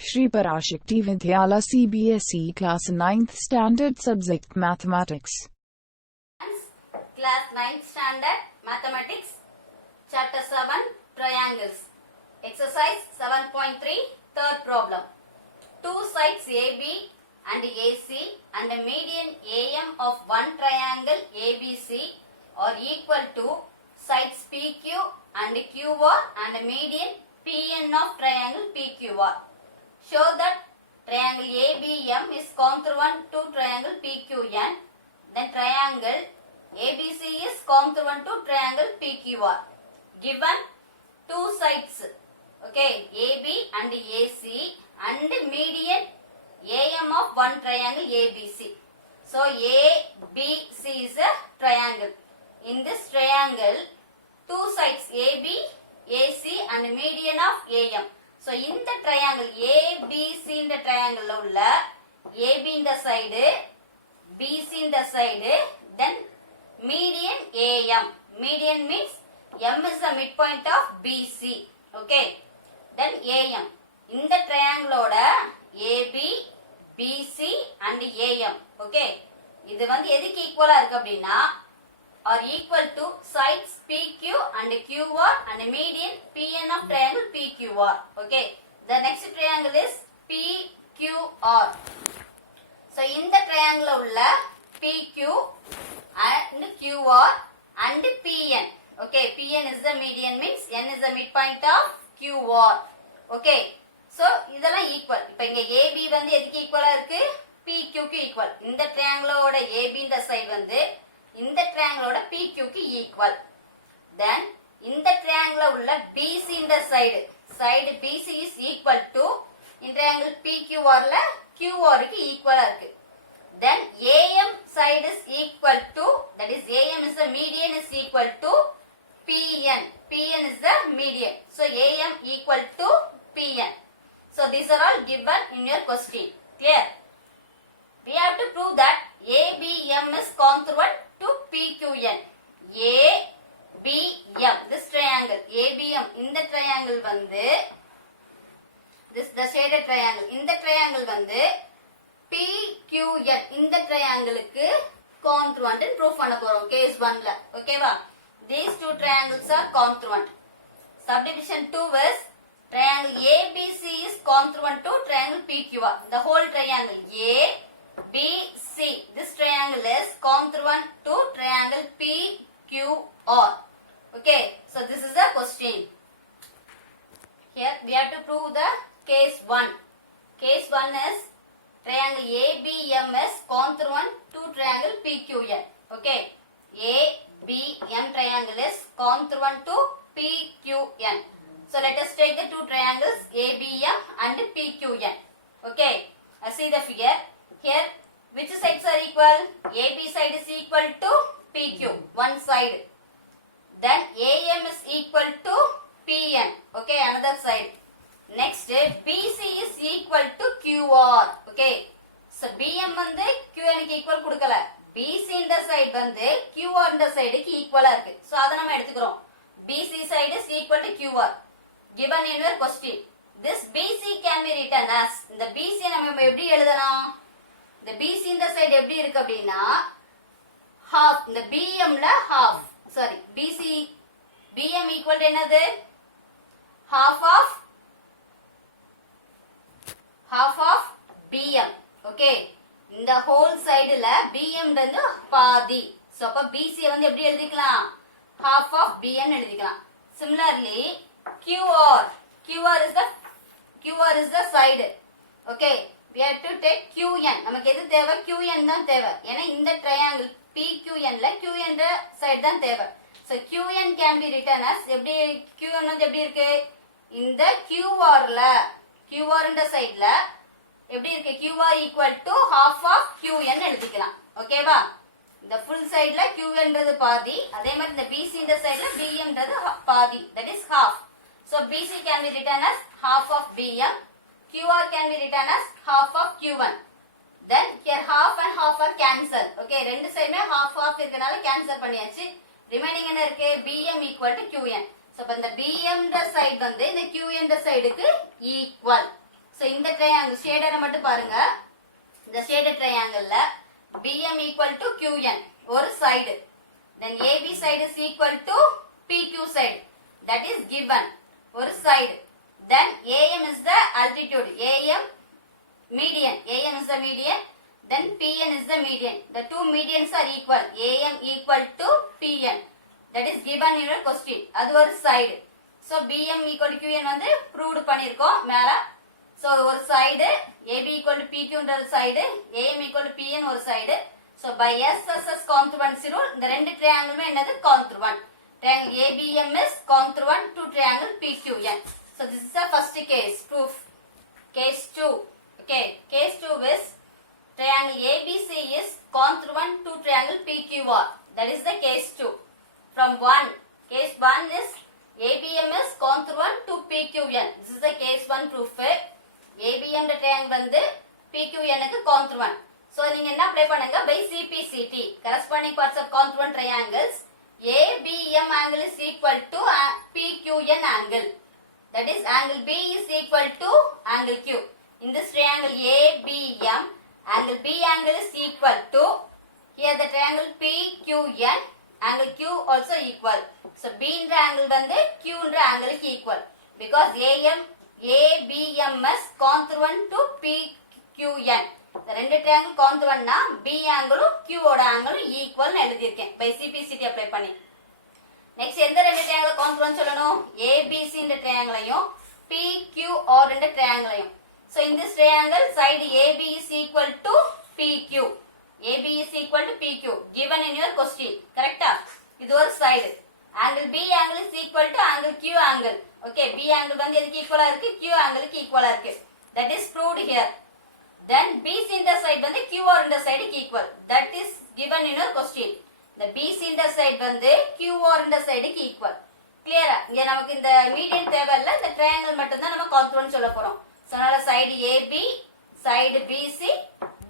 Shri Parashakti Vidyala CBSE Class 9th Standard Subject Mathematics. Class 9th Standard Mathematics Chapter 7 Triangles. Exercise 7.3 Third problem. Two sides AB and AC and a median AM of one triangle ABC are equal to sides PQ and QR and a median PN of triangle PQR. Show that triangle ABM is congruent to triangle PQN. Then triangle ABC is congruent to triangle PQR. Given two sides, okay, AB and AC and median AM of one triangle ABC. So ABC is a triangle. In this triangle, two sides AB, AC and median of AM. So in the triangle ABC in the triangle AB in the side, BC in the side, then median AM. Median means M is the midpoint of BC. Okay. Then AM. In the triangle AB, BC and AM. Okay. இது வந்து எதுக்கு ஈக்குவலா இருக்கு அப்படின்னா are equal to sides PQ and QR and median PN of triangle PQR. Okay. The next triangle is PQR. So in the triangle உள்ள PQ and QR and PN. Okay. PN is the median means N is the midpoint of QR. Okay. So இதெல்லாம் equal. இப்போ இங்க AB வந்து எதுக்கு ஈக்குவலா இருக்கு? PQ க்கு equal. இந்த triangle-ஓட AB இந்த side வந்து இந்த triangle-ஓட PQ க்கு ஈக்குவல். Then இந்த triangle உள்ள BC இந்த side BC is equal to இந்த triangle PQR-ல QR க்கு ஈக்குவலா இருக்கு. Then AM side is equal to, that is AM is the median is equal to PN. PN is the median. So AM equal to PN. So these are all given in your question. Clear? We have to prove that ABM is congruent to PQN. ABM, this triangle ABM in the triangle வந்து this the shaded triangle in the triangle வந்து PQN இந்த triangle-க்கு congruent ன்னு proof பண்ண போறோம் case 1ல. ஓகேவா? These two triangles are congruent. Subdivision 2 is triangle ABC is congruent to triangle PQR. The whole triangle ABC, this triangle is congruent to triangle PQR. Okay, so this is a question. Here we have to prove the case 1. Case 1 is triangle ABM is congruent to triangle PQN. Okay, ABM triangle is congruent to PQN. So let us take the two triangles ABM and PQN. Okay, see the figure. Here, which sides are equal? AB side is equal to PQ, one side. Then AM is equal to PN. Okay, another side. Next, BC is equal to QR. Okay, so BM வந்து QN க்கு equal கொடுக்கல. BC இந்த side வந்து QR இந்த side க்கு equal இருக்கு. So அதை நம்ம எடுத்துக்கிறோம். BC side is equal to QR. Given in your question. This BC can be written as, இந்த BC நம்ம எப்படி எழுதலாம்? இந்த BC இந்த side எப்படி இருக்கு அப்படின்னா half, இந்த BM ல half, sorry, BM equal to என்னது? half of BM. Okay, இந்த whole side ல BM வந்து பாதி. So அப்ப BC வந்து எப்படி எழுதிக்கலாம்? half of BN எழுதிக்கலாம். Similarly, QR is the side. Okay, we have to take QN. நமக்கு எது தேவை? QN தான் தேவை. ஏன்னா இந்த triangle PQN ல QN side தான் தேவை. So QN can be written as, எப்படி QN வந்து எப்படி இருக்கு? இந்த QR இந்த sideல எப்படி இருக்கு? QR equal to half of QN எழுதிக்கலாம். ஓகேவா? இந்த full sideல QNன்றது பாதி, அதே மாதிரி இந்த BC இந்த sideல BMன்றது பாதி, that is half. So BC can be written as half of BM. QR can be written as half of Q1. Then here half and half are cancel. Okay, ரெண்டு சைடுமே half இருக்கனால cancel பண்ணியாச்சு. Remaining என்ன இருக்கு? BM equal to QN. So இந்த BM side வந்து இந்த QN sideக்கு equal. So இந்த triangle ஷேடரை மட்டும் பாருங்க. இந்த shaded triangle BM equal to QN ஒரு side. Then AB side is equal to PQ side. That is given ஒரு side. Then AM is the altitude. AM median. AM is the median. Then PN is the median. The two medians are equal. AM equal to PN. That is given in your question. அது ஒரு side. So BM equal to QN வந்து proved பண்ணிருக்கோம் மேல. So ஒரு side AB equal to PQ ஒரு side, AM equal to PN ஒரு side. So by SSS congruency rule இந்த ரெண்டு triangle என்னது congruent. Triangle ABM is congruent to triangle PQN. So this is the first case proof. Case 2. Okay, case 2 is triangle ABC is congruent to triangle PQR. That is the case 2. From 1, case 1 is ABM is congruent to PQN. This is the case 1 proof. ABM the triangle வந்து PQN க்கு congruent. So நீங்க என்ன apply பண்ணுங்க by CPCT corresponding parts of congruent triangles ABM angle is equal to PQN angle. That is angle B is equal to angle Q. In this triangle ABM angle B angle is equal to here the triangle PQN angle Q also equal. So B என்ற angle வந்து Q என்ற angle க்கு equal because ABM is congruent to PQN. இந்த ரெண்டு triangle congruent னா B angle Q ஓட angle equal னு எழுதியிருக்கேன் by CPCT அப்ளை பண்ணி. நெக்ஸ்ட் எந்த ரெண்டு triangle congruent சொல்லணும்? ABC என்ற triangleையும் PQR என்ற triangleையும். So in this triangle side AB is equal to PQ. AB is equal to PQ given in your question. Correctா? இது ஒரு side. Angle B angle is equal to angle Q angle. Okay, B angle வந்து எதுக்கு ஈக்குவலா இருக்கு? Q angle க்கு ஈக்குவலா இருக்கு. That is proved here. Then BC intercept வந்து QR intercept க்கு equal. That is given in your question. The BC intercept வந்து QR intercept க்கு equal. Clear? இங்க நமக்கு இந்த median தேவையில்ல, இந்த triangle மட்டும் தான் நம்ம congruent சொல்ல போறோம். So அதனால side AB, side BC,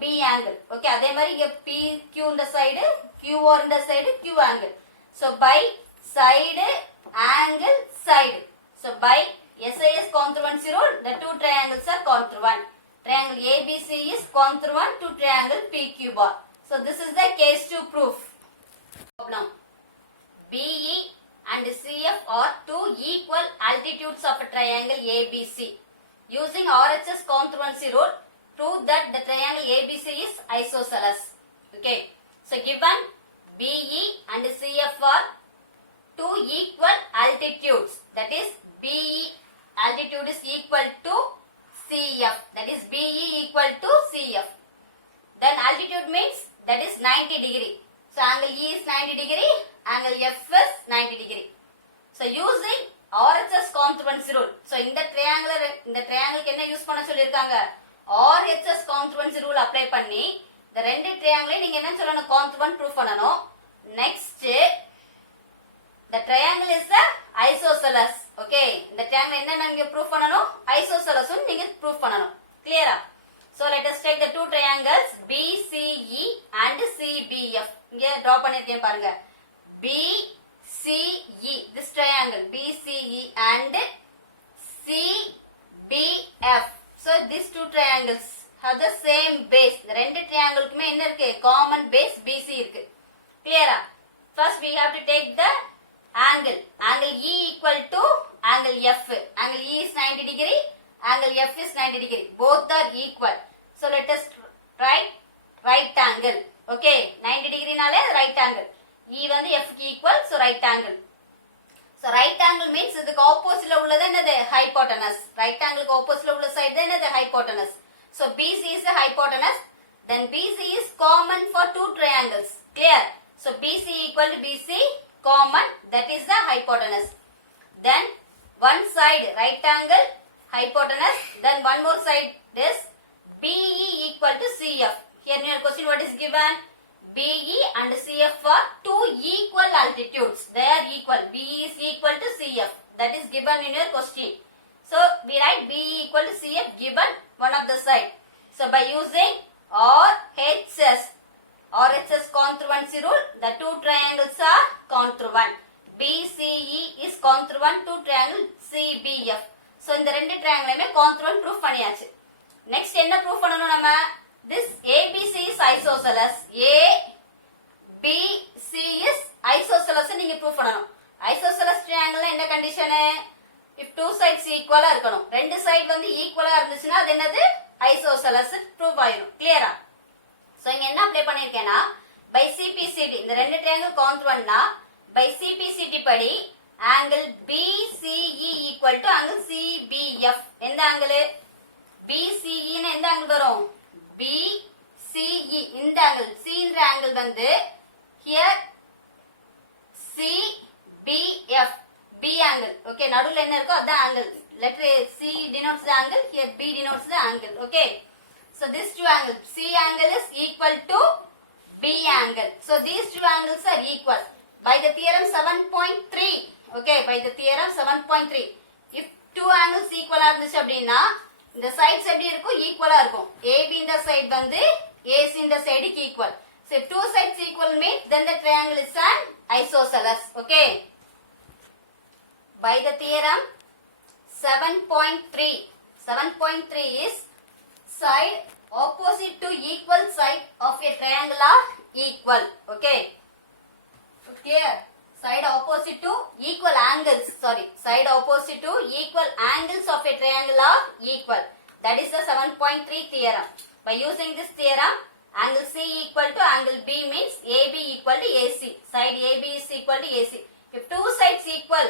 B angle. Okay, அதே மாதிரி இங்க PQ இந்த side, QR இந்த side, Q angle. So by side, angle, side. So by SIS congruency rule, the two triangles are congruent. Triangle ABC is congruent to triangle PQ bar. So this is the case 2 proof. Problem. BE and CF are two equal altitudes of a triangle ABC. Using RHS congruency rule, prove that the triangle ABC is isosceles. Okay. So given BE and CF are two equal altitudes. That is BE altitude is equal to CF. That is BE equal to CF. Then altitude means that is 90 degree. So angle E is 90 degree, angle F is 90 degree. So using RHS congruency rule. So இந்த triangle என்ன use பண்ண சொல்லிருக்காங்க? RHS congruency rule apply பண்ணி இந்த ரெண்டு triangle நீங்க என்ன சொல்லணும்? Congruent proof பண்ணனும். Next the triangle is the isosceles. Okay, இந்த triangle என்ன நீங்க proof பண்ணனும்? Isosceles நீங்க proof பண்ணனும். Clear? So let us take the two triangles BCE and CBF. இங்க draw பண்ணிருக்கேன் பாருங்க. BCE, this triangle BCE and CBF. So these two triangles have the same base. இந்த ரெண்டு triangleக்குமே என்ன இருக்கு? Common base BC இருக்கு. Clear? First we have to take the angle. Angle E equal to angle F. Angle E is 90 degree. Angle F is 90 degree. Both are equal. So let us write right angle. Okay, 90 degree நாலே right angle. E வந்து F க்கு equal, so right angle. So right angle means இதுக்கு opposite உள்ளது என்னது? Hypotenuse. Right angle க்கு opposite உள்ள side தான் என்னது? Hypotenuse. So BC is a hypotenuse. Then BC is common for two triangles. Clear? So BC equal to BC common, that is the hypotenuse. Then one side right angle hypotenuse, then one more side is BE equal to CF. Here in your question what is given? BE and CF are two equal altitudes. They are equal. BE is equal to CF. That is given in your question. So we write BE equal to CF given one of the side. So by using RHS congruency rule, the two triangles are congruent. BCE is congruent to triangle CBF. So இந்த ரெண்டு triangle congruent proof பண்ணியாச்சு. next என்ன proof பண்ணனும் நம்ம this ABC is isosceles ABC is isosceles நீங்க proof பண்ணனும் isosceles triangle என்ன condition if two sides equal இருக்கணும் ரெண்டு side வந்து equal இருந்துச்சுனா அது என்னது isosceles proof ஆயிடும் clear-ஆ சோ இங்க என்ன அப்ளை பண்ணிருக்கேனா by CPCD இந்த ரெண்டு triangle congruentனா by CPCD படி angle BCE equal to angle CBF எந்த angle BCE னா எந்த angle வரும் BCE இந்த angle C என்ற angle வந்து here CBF B angle okay நடுவுல என்ன இருக்கோ அதான் angle letter C denotes the angle here B denotes the angle okay so these two angles C angle is equal to B angle so these two angles are equal by the theorem 7.3 okay by the theorem 7.3 if two angles equal ஆ இருந்துச்சு அப்படினா இந்த sides எப்படி இருக்கும் ஈக்குவலா இருக்கும் AB இந்த side வந்து AC இந்த சைடுக்கு equal so if two sides equal means then the triangle is an isosceles okay by the theorem 7.3 is side opposite to equal side of a triangle are equal okay clear side opposite to equal angles sorry side opposite to equal angles of a triangle are equal that is the 7.3 theorem by using this theorem angle C equal to angle B means AB equal to AC side AB is equal to AC if two sides equal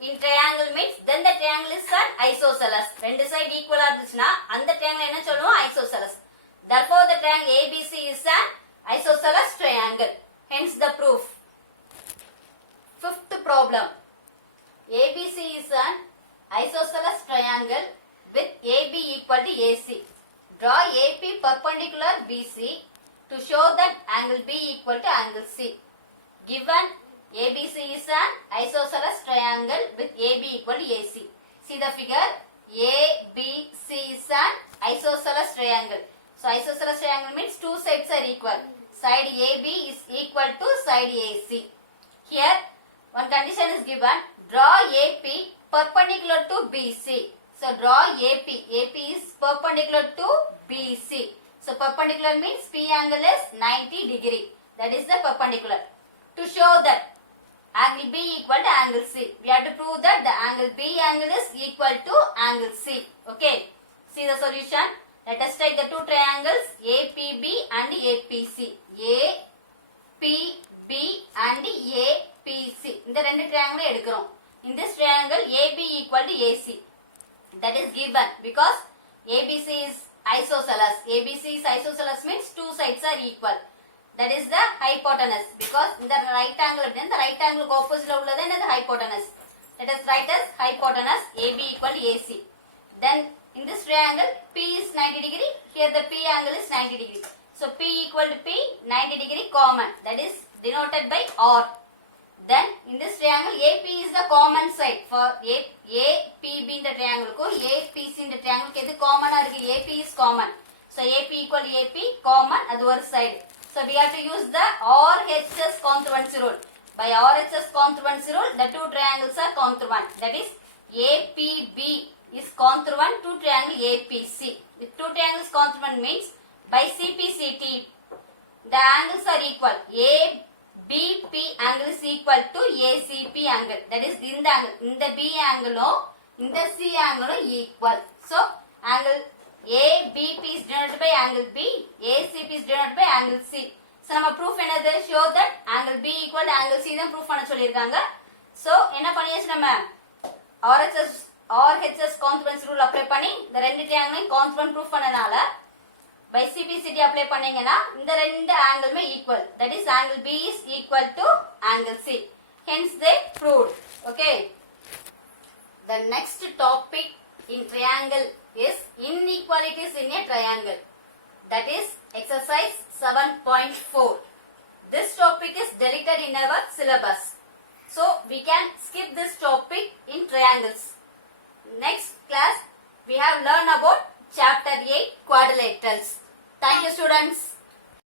in triangle means then the triangle is an isosceles ரெண்டு side equal ஆ இருந்துச்சுனா அந்த triangle என்ன சொல்லுவோம் isosceles therefore the triangle ABC is an isosceles triangle hence the proof fifth problem ABC is an isosceles triangle with AB equal to AC draw AP perpendicular BC to show that angle B equal to angle C given ABC is an isosceles triangle with AB equal to AC. See the figure. ABC is an isosceles triangle. So isosceles triangle means two sides are equal. Side AB is equal to side AC. Here one condition is given. Draw AP perpendicular to BC. So draw AP. AP is perpendicular to BC. So perpendicular means P angle is 90 degree. That is the perpendicular. To show that angle B equal to angle C. We have to prove that the angle B angle is equal to angle C. Okay. See the solution. Let us take the two triangles APB and APC. APB and APC. இந்த ரெண்டு triangle எடுக்கிறோம். In this triangle AB equal to AC. That is given because ABC is isosceles. ABC is isosceles means two sides are equal. That is the hypotenuse because in the right angle then the right angle opposite உள்ளது என்னது hypotenuse let us write as hypotenuse AB equal to AC then in this triangle P is 90 degree here the P angle is 90 degree so P equal to P 90 degree common that is denoted by R then in this triangle AP is the common side for APB in the triangle ko APC in the triangle எது common ஆ இருக்கு AP is common so AP equal to AP common அது ஒரு side so we have to use the RHS congruency rule. By RHS congruency rule, the two triangles are congruent. That is, APB is congruent to triangle APC. If two triangles congruent means by CPCT, the angles are equal. ABP angle is equal to ACP angle. That is, in the B angle, in the C angle equal. So, angle ABP is denoted by angle B, ACP is denoted by angle C. So, நம்ம proof என்னது show that angle B equal to angle C தான் proof பண்ண சொல்லிருக்காங்க. So, என்ன பண்ணியாச்சு நம்ம RHS congruency rule apply பண்ணி இந்த ரெண்டு triangle congruent proof பண்ணனால by CPCT apply பண்ணீங்கன்னா இந்த ரெண்டு angle equal. That is angle B is equal to angle C. Hence they proved. Okay. The next topic in triangle is inequalities in a triangle. That is exercise 7.4. This topic is deleted in our syllabus. So we can skip this topic in triangles. Next class we have learned about chapter 8 quadrilaterals. Thank you students.